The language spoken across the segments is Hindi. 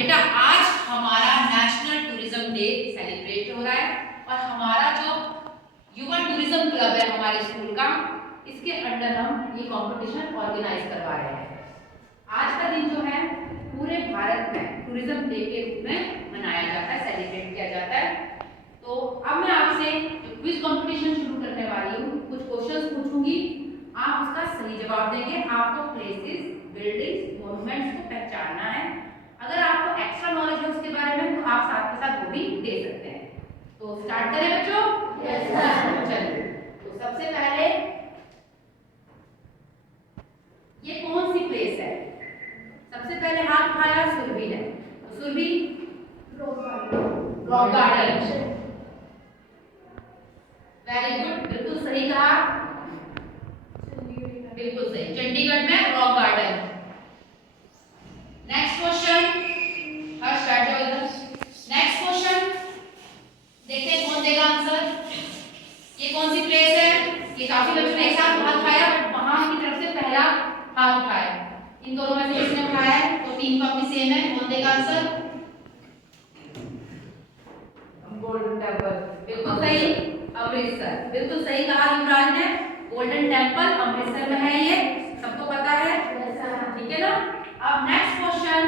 बेटा आज हमारा नेशनल टूरिज्म डे सेलिब्रेट हो रहा है और हमारा जो युवा टूरिज्म क्लब है हमारे स्कूल का, इसके अंडर हम ये कंपटीशन ऑर्गेनाइज करवा रहे हैं। आज का दिन जो है पूरे भारत में टूरिज्म डे के रूप में मनाया जाता है, सेलिब्रेट किया जाता है। तो अब मैं आपसे जो क्विज कंपटीशन शुरू करने वाली हूँ, कुछ क्वेश्चंस पूछूंगी, आप उसका सही जवाब देंगे। आपको प्लेसेस, बिल्डिंग्स, मॉन्यूमेंट्स को पहचानना है। अगर आपको एक्स्ट्रा नॉलेज है उसके बारे में तो आप साथ के साथ वो भी दे सकते हैं। तो स्टार्ट करें बच्चों? Yes sir. चलिए, तो सबसे पहले ये कौन सी प्लेस है? सबसे पहले हाथ उठाया सुरभि ने। तो Surabhi, rock garden. Very good, बिल्कुल सही कहा, बिल्कुल सही, चंडीगढ़ में rock garden. Next question, Harsh बैठ जाओ इधर। नेक्स्ट क्वेश्चन देखते हैं कौन देगा आंसर। ये कौन सी प्लेस है? ये काफी बच्चों ने एक साथ हाथ उठाया, बट वहां की तरफ से पहला हाथ उठाया। इन दोनों में से किसने उठाया है? तो टीम का भी सेम है। कौन देगा आंसर? गोल्डन टेम्पल, बिल्कुल सही, अमृतसर। बिल्कुल सही कहा युवराज ने, गोल्डन टेम्पल अमृतसर में है, ये सबको पता है, ठीक है ना। अब नेक्स्ट क्वेश्चन,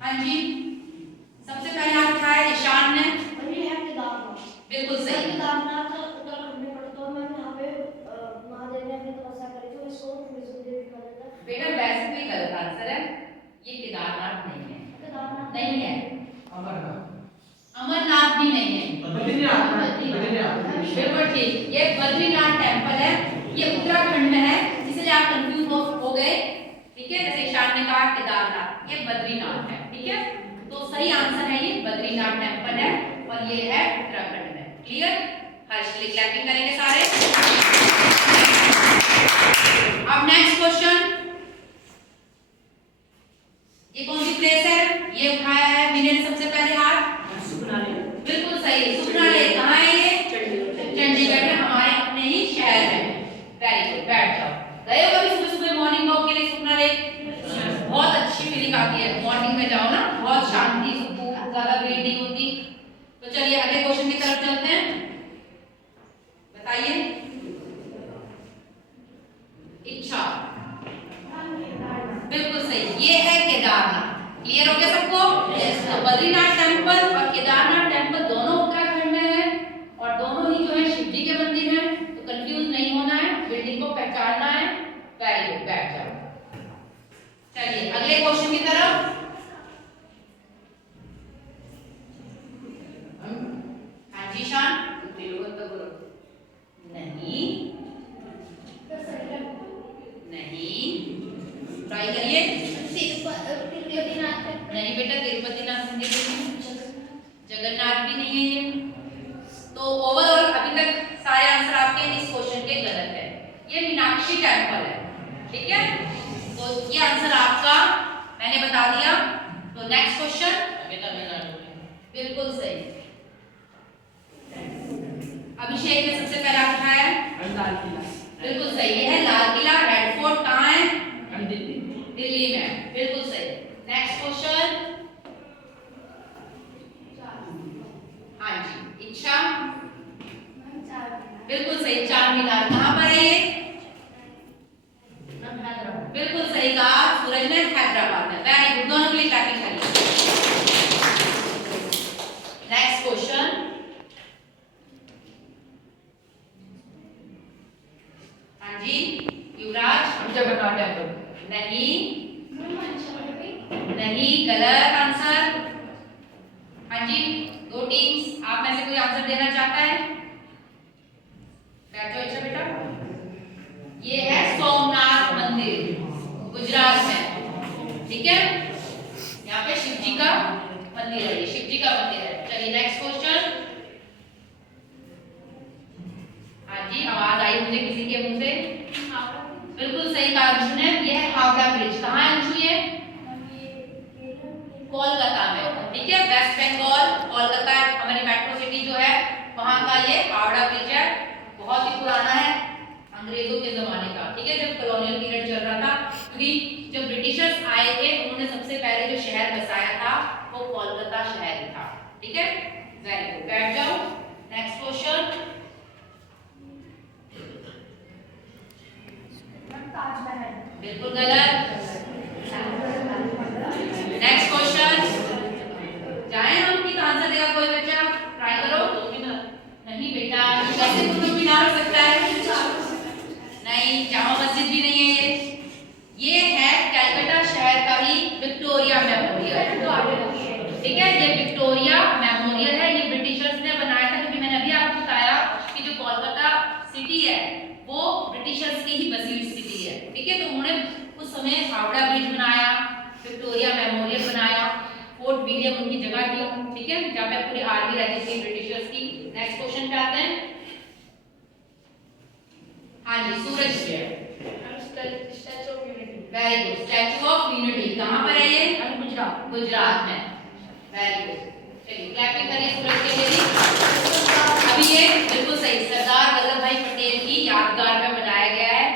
हाँ जी, सबसे पहले हाथ उठाया ईशान ने। बिल्कुल सही, केदारनाथ उत्तराखंड में पड़ता है। मैंने वहाँ पे महादेव ने अपनी तपस्या करी थी, इसको टूरिज्म डे भी कहा जाता है। बेटा वैसे भी गलत आंसर है, ये केदारनाथ नहीं है। केदारनाथ नहीं है, अमरनाथ, अमरनाथ भी नहीं है, बद्रीनाथ, बिल्कुल ठीक, ये बद्रीनाथ टेम्पल है, ये उत्तराखंड में है, इसलिए आप कंफ्यूज हो गए, ठीक है। जैसे ईशान ने कहा केदारनाथ, ये बद्रीनाथ है, ठीक है। तो सही आंसर है ये बद्रीनाथ टेम्पल है और ये है उत्तराखंड में। क्लियर? हर्ष के लिए क्लैपिंग करेंगे सारे। अब नेक्स्ट क्वेश्चन, ये कौन सी प्लेस है? ये उठाया है विनय ने सबसे पहले हाथ। बिल्कुल सही, सुखना लेक कहाँ है ये? चंडीगढ़ में, हमारे अपने ही शहर में। वेरी गुड, बैठ जाओ। गए हो कभी सुबह सुबह मॉर्निंग वॉक के लिए सुखना लेक? बहुत अच्छी फीलिंग आती है, मॉर्निंग में जाओ ना, बहुत शांति, सुकून, ज्यादा भीड़ नहीं होती। तो चलिए अगले क्वेश्चन की तरफ चलते हैं, बताइए। इच्छा, बिल्कुल सही, ये है केदारनाथ। क्लियर हो गया सबको? यस। तो बद्रीनाथ टेम्पल और केदारनाथ टेम्पल दोनों उत्तराखंड में है और दोनों ही जो है शिव जी के मंदिर हैं, तो कंफ्यूज नहीं होना है, बिल्डिंग को पहचानना है। वेरी गुड, बैठ जाओ। चलिए अगले क्वेश्चन की तरफ। हाँ जी शान, नहीं नहीं, ट्राई करिए। नहीं बेटा, तिरुपतिनाथ मंदिर नहीं, जगन्नाथ भी नहीं है ये। तो ओवरऑल अभी तक सारे आंसर आपके इस क्वेश्चन के गलत है। ये मीनाक्षी टेम्पल है, ठीक है। तो ये आंसर आपका मैंने बता दिया। तो नेक्स्ट क्वेश्चन, बिल्कुल सही, अभिषेक ने सबसे पहले उठाया है, बिल्कुल सही, ये है लाल किला। रेड फोर्ट कहाँ है? दिल्ली में, बिल्कुल सही। नेक्स्ट क्वेश्चन, हाँ जी, इच्छा, बिल्कुल सही, चार मीनार कहाँ पर है ये? बिल्कुल सही कहा सूरज ने, हैदराबाद में। वेरी गुड, दोनों के लिए क्लैपिंग करिए। नेक्स्ट क्वेश्चन, हाँ जी युवराज, जगन्नाथ टेम्पल नहीं, नहीं, गलत आंसर। हाँ जी, दो टीम्स, आप में से कोई आंसर देना चाहता है? बैठो अच्छा बेटा। ये है सोमनाथ मंदिर, गुजरात में, ठीक है। यहाँ पे शिव जी का मंदिर है, ये शिव जी का मंदिर है। चलिए नेक्स्ट क्वेश्चन। हाँ जी, आवाज आई मुझे किसी के मुंह से, बिल्कुल सही कहा अंशु ने, ये है हावड़ा ब्रिज। कहाँ है अंशु ये? कोलकाता में, ठीक है, वेस्ट बंगाल, कोलकाता हमारी मेट्रो सिटी जो है वहां का ये हावड़ा ब्रिज है। बहुत ही पुराना है, अंग्रेजों के जमाने का, ठीक है, जब कॉलोनियल पीरियड चल रहा था, क्योंकि जब ब्रिटिशर्स आए थे उन्होंने सबसे पहले जो शहर बसाया था वो कोलकाता शहर था। ठीक है, वेरी गुड, बैठ जाओ। Next question. ताजमहल। बिल्कुल गलत। Next question. जाए हम कि आंसर देगा कोई बच्चा? ट्राई करो। नहीं बेटा, कैसे कुतुब मीनार हो सकता है? नहीं, जामा मस्जिद भी नहीं है ये है कलकत्ता शहर का ही विक्टोरिया मेमोरियल। ठीक है, ये विक्टोरिया मेमोरियल है, ये ब्रिटिशर्स ने बनाया था, क्योंकि मैंने अभी आपको बताया कि जो कोलकाता सिटी है वो ब्रिटिशर्स की ही बसी हुई सिटी है। ठीक है, तो उन्होंने उस समय हावड़ा ब्रिज बनाया, विक्टोरिया मेमोरियल बनाया, फोर्ट विलियम उनकी जगह थी। ठीक है, जहाँ पे पूरी आर्मी रहती थी ब्रिटिशर्स की। नेक्स्ट क्वेश्चन पे आते हैं। हाँ जी, Suraj Statue of Unity. Very good, Statue of Unity कहाँ पर है ये? गुजरात। गुजरात में। वेरी गुड, चलिए क्लैपिंग करिए सूरज के लिए। अभी ये बिल्कुल सही, सरदार वल्लभ भाई पटेल की यादगार में बनाया गया है।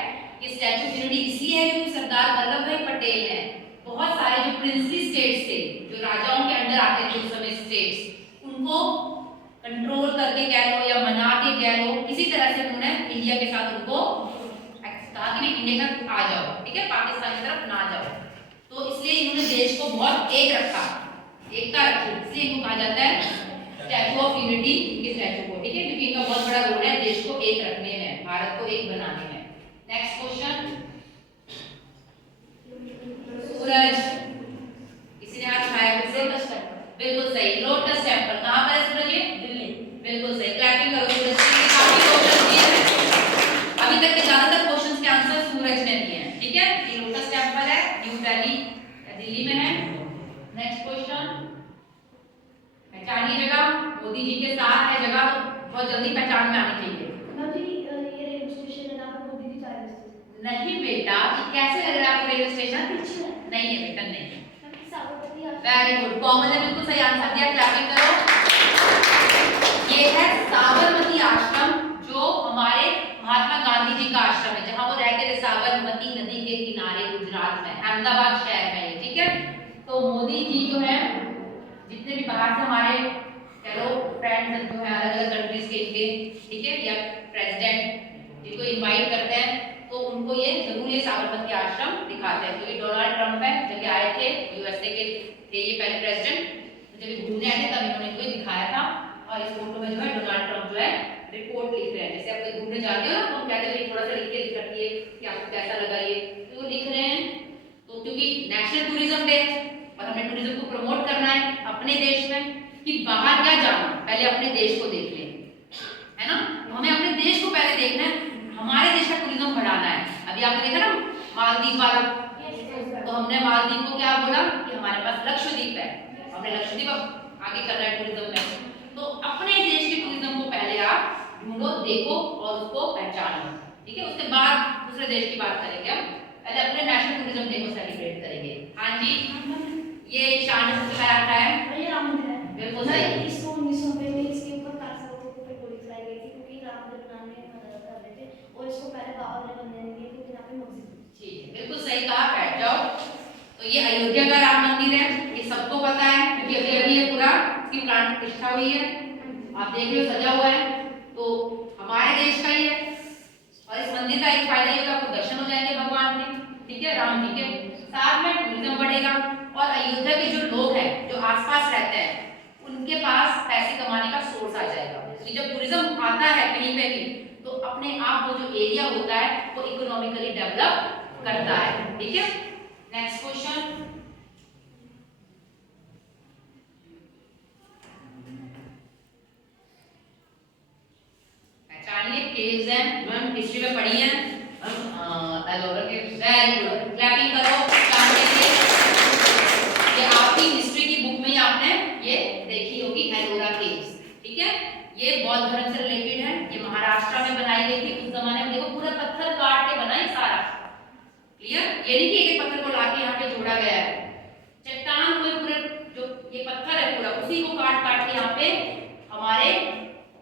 ये स्टैचू ऑफ यूनिटी इसलिए है क्योंकि सरदार वल्लभ भाई पटेल ने बहुत सारे जो प्रिंसली स्टेट्स थे, जो राजाओं के अंडर आते थे उस समय स्टेट्स, उनको कंट्रोल करके कह लो या मना के कह लो, किसी तरह से उन्होंने इंडिया के साथ उनको कहा कि इंडिया तक आ जाओ। ठीक है, पाकिस्तान की तरफ ना जाओ। तो इसलिए इन्होंने देश को बहुत एक रखा, एकता रखी, इसलिए इनको कहा जाता है स्टैचू ऑफ यूनिटी के स्टैचू को। ठीक है, क्योंकि इनका बहुत बड़ा रोल है देश को एक रखने में, भारत को एक बनाने में। Next question. सूरज, किसी ने हाथ उठाया? बिल्कुल सही, लोटस टेंपल कहाँ पर है सूरज? ये दिल्ली। बिल्कुल सही, क्लैपिंग करो सूरज के लिए। काफी क्वेश्चन दिए हैं, अभी तक के ज्यादातर क्वेश्चंस के आंसर सूरज ने दिए हैं। ठीक है, ये लोटस टेंपल है, न्यू दिल्ली दिल्ली में है। Next question. पहचानिए जगह, मोदी जी के साथ है जगह, बहुत जल्दी पहचान में आनी चाहिए। ये रेलवे स्टेशन है, जहाँ पे मोदी जी जा रहे थे। नहीं बेटा, कैसे लग रहा है आपको रेलवे स्टेशन? नहीं है बेटा, नहीं। वेरी गुड, कॉमन ने बिल्कुल सही आंसर दिया, क्लैपिंग करो। ये है साबरमती आश्रम, जो हमारे महात्मा गांधी जी का आश्रम है, जहां वो रहते थे साबरमती नदी के किनारे गुजरात में, अहमदाबाद शहर में। ठीक है, तो मोदी जी जो है, जितने भी बाहर से हमारे कह लो फ्रेंड्स जो है अलग अलग कंट्रीज के इनके, ठीक है, या प्रेसिडेंट जिनको इनवाइट करते हैं, तो उनको ये जरूर ये साबरमती आश्रम दिखाते हैं। तो ये डोनाल्ड ट्रंप है, जब आए थे यूएसए के थे ये पहले प्रेसिडेंट, तो जब घूमने आए थे तब इन्होंने इनको दिखाया था। और इस फोटो में जो है डोनाल्ड ट्रंप जो है रिपोर्ट लिख रहे हैं, जैसे आप कहीं घूमने जाते हो ना तो कहते हैं थोड़ा सा लिख के लिख रखिए कि आपको कैसा लगा ये, तो वो लिख रहे हैं। तो क्योंकि नेशनल टूरिज्म डे और हमें टूरिज्म को प्रमोट करना है अपने देश में, कि बाहर क्या जाना, पहले अपने देश को देख लें, है ना, तो हमें अपने देश को पहले देखना है, हमारे देश का टूरिज्म बढ़ाना है। अभी आपने देखा ना मालदीव वाला, तो हमने मालदीव को क्या बोला कि हमारे पास लक्षद्वीप है, हमने लक्षद्वीप आगे करना है टूरिज्म में। तो अपने देश के टूरिज्म को पहले आप ढूंढो, देखो और उसको पहचानो। ठीक है, उसके बाद दूसरे देश की बात करेंगे हम, पहले अपने नेशनल टूरिज्म डे को सेलिब्रेट करेंगे। हाँ जी, ये शान से सिखाया था है, ये राम मंदिर है। बिल्कुल सही। इसको 1990 में इसके ऊपर कारखानों के ऊपर गोली चलाई गई थी, क्योंकि राम मंदिर बनाने में मदद कर रहे थे, और इसको पहले बाबा ने बनने नहीं दिया, क्योंकि यहाँ पे मस्जिद थी। ठीक है, बिल्कुल सही कहा, बैठ जाओ। तो ये अयोध्या का राम मंदिर है, ये सबको पता है, क्योंकि अभी अभी ये पूरा इसकी प्राण प्रतिष्ठा हुई है, आप देख रहे हो सजा हुआ है, तो हमारे देश का ही है। और इस मंदिर का एक फायदा ये होगा, आपको दर्शन हो जाएंगे भगवान के, ठीक है, राम जी के, साथ में टूरिज्म बढ़ेगा। और अयोध्या के जो लोग हैं, जो आसपास रहते हैं, उनके पास पैसे कमाने का सोर्स आ जाएगा, क्योंकि जब टूरिज्म आता है कहीं पे भी, तो अपने आप वो जो एरिया होता है वो इकोनॉमिकली डेवलप करता है। ठीक है, नेक्स्ट क्वेश्चन। पहचानिए, केव्स हैं, मैम हिस्ट्री में पढ़ी है, Ellora caves. Very good, clapping करो जानने के लिए। ये आपकी हिस्ट्री की बुक में ही आपने ये देखी होगी, एलोरा केव्स। ठीक है, ये बौद्ध धर्म से रिलेटेड है, ये महाराष्ट्र में बनाई गई थी उस जमाने में। देखो पूरा पत्थर काट के बना है सारा, क्लियर, ये नहीं कि एक पत्थर को लाके यहाँ पे जोड़ा गया है, चट्टान को पूरे जो ये पत्थर है पूरा उसी को काट काट के यहाँ पे हमारे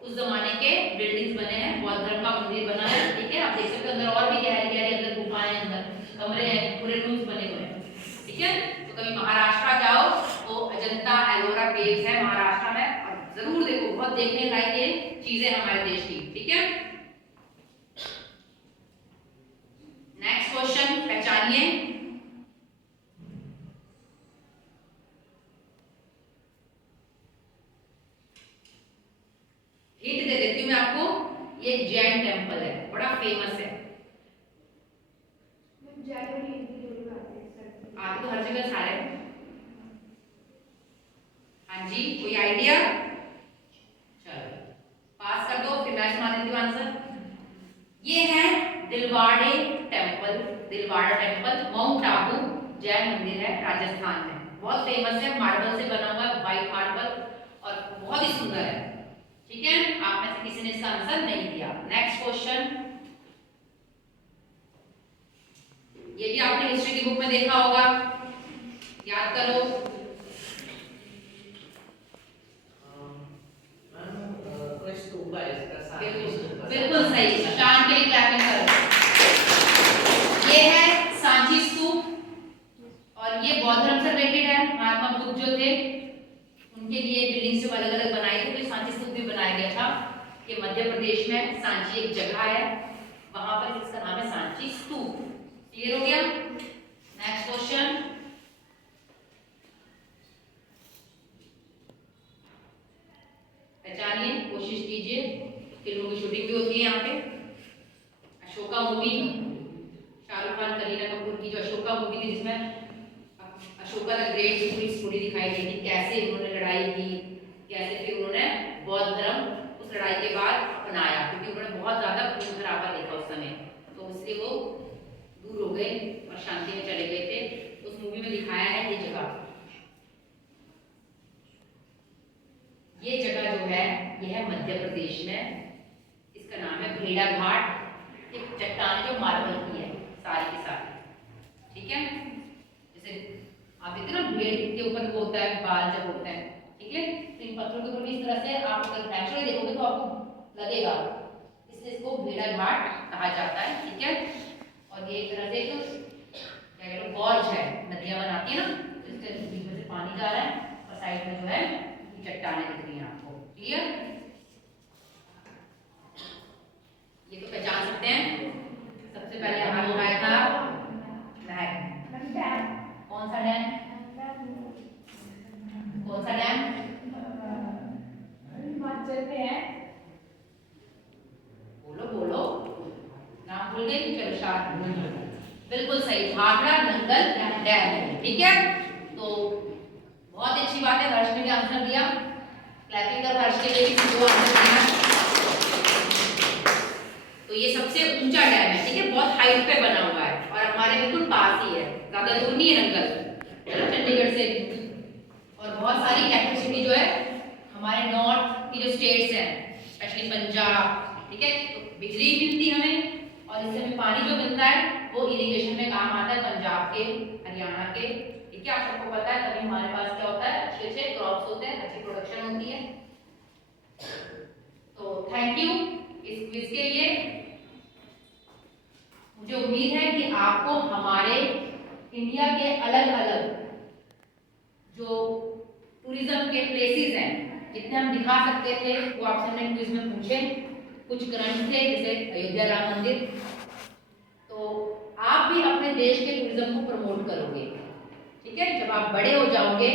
उस जमाने के बिल्डिंग्स बने हैं, बौद्ध धर्म का मंदिर बना है। ठीक है, आप देख सकते हो अंदर और भी गहरी गहरी अंदर गुफाएं, अंदर कमरे हैं, पूरे रूम्स बने हुए हैं। देखने लायक ये चीजें हमारे देश की, ठीक है। नेक्स्ट क्वेश्चन पहचानिए। हिंट दे देती हूँ मैं आपको, ये जैन टेम्पल है, बड़ा फेमस है। आप तो हर जगह सारे, हाँ जी, कोई आइडिया? चलो पास कर दो, फिर मैं सुना देती हूँ आंसर। ये है Dilwara temple, Dilwara temple, Mount Abu Jain मंदिर है, राजस्थान में। बहुत फेमस है, मार्बल से बना हुआ है, व्हाइट मार्बल, और बहुत ही सुंदर है, ठीक है। आप में से किसी ने इसका आंसर नहीं दिया। नेक्स्ट क्वेश्चन, ये भी आपने हिस्ट्री की बुक में देखा होगा, याद करो। बिल्कुल सही, शान के लिए क्लैपिंग करो। ये है सांची स्तूप और ये बौद्ध धर्म से रिलेटेड है। महात्मा बुद्ध जो थे उनके लिए बिल्डिंग्स जो अलग अलग बनाई थी, तो सांची स्तूप भी बनाया गया था। ये मध्य प्रदेश में सांची एक जगह है, वहां पर इसका नाम है सांची स्तूप। क्लियर हो गया? नेक्स्ट क्वेश्चन, पहचानिए, कोशिश कीजिए। फिल्मों की शूटिंग भी होती है यहाँ पे। अशोका मूवी, शाहरुख खान करीना कपूर की जो अशोका मूवी थी, जिसमें अशोका द ग्रेट की पूरी स्टोरी दिखाई गई थी, कैसे उन्होंने लड़ाई की, कैसे फिर उन्होंने बौद्ध धर्म उस लड़ाई के बाद अपनाया, क्योंकि उन्होंने बहुत ज्यादा खून खराबा देखा उस समय, तो इसलिए वो दूर हो गए और शांति में चले गए थे। उस मूवी में दिखाया है ये जगह। ये जगह जो है ये है मध्य प्रदेश में, इसका नाम है भेड़ा घाट। ये चट्टान जो मार्बल की है सारी की सारी, ठीक है। जैसे आप देखते हैं ना भेड़ के ऊपर वो होता है बाल जब होता है, ठीक है, तो इन पत्थरों के ऊपर भी इस तरह से आप अगर नेचुरली देखोगे तो आपको लगेगा, इसलिए इसको भेड़ा घाट कहा जाता है, ठीक है। और ये एक तरह से क्या कहते हैं गॉर्ज है, नदियां बनाती है ना, इसके बीच में से पानी जा रहा है और साइड में जो है चट्टानें दिख रही हैं आपको। क्लियर? ये तो पहचान सकते हैं। सबसे पहले हाथ उठाया था डैम। कौन सा डैम? कौन सा डैम? हिमाचल में है। बोलो बोलो, नाम भूल गए? चलो शायद बिल्कुल सही, भाखड़ा नंगल डैम, ठीक है। तो बहुत अच्छी बात है, हर्ष ने भी आंसर दिया। क्लैपिंग कर हर्ष के लिए भी दो आंसर दिया। तो ये सबसे ऊंचा डैम है, ठीक है, बहुत हाइट पे बना हुआ है और हमारे बिल्कुल पास ही है, ज्यादा दूर नहीं है नंगल, चंडीगढ़ से। और बहुत सारी इलेक्ट्रिसिटी जो है हमारे नॉर्थ की जो स्टेट्स हैं, स्पेशली पंजाब, ठीक है, तो बिजली मिलती है हमें, और इससे हमें पानी जो मिलता है वो इरिगेशन में काम आता है, पंजाब के, हरियाणा के, ठीक है। आप सबको पता है तभी हमारे पास क्या होता है, अच्छे अच्छे क्रॉप्स होते हैं, अच्छी प्रोडक्शन होती है। तो थैंक यू इस क्विज के लिए। मुझे उम्मीद है कि आपको हमारे इंडिया के अलग अलग जो टूरिज्म के प्लेसेस हैं, जितने हम दिखा सकते थे वो आपसे हमने क्विज में पूछे। कुछ करंट थे जैसे अयोध्या राम मंदिर, तो आप भी अपने देश के टूरिज्म को प्रमोट करोगे, ठीक है। जब आप बड़े हो जाओगे,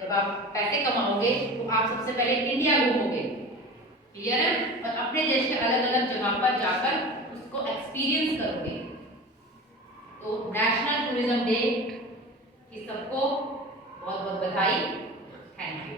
जब आप पैसे कमाओगे, तो आप सबसे पहले इंडिया घूमोगे, क्लियर है, और अपने देश के अलग अलग जगह पर जाकर उसको एक्सपीरियंस करोगे। तो नेशनल टूरिज्म डे की सबको बहुत बहुत बधाई। Thank you.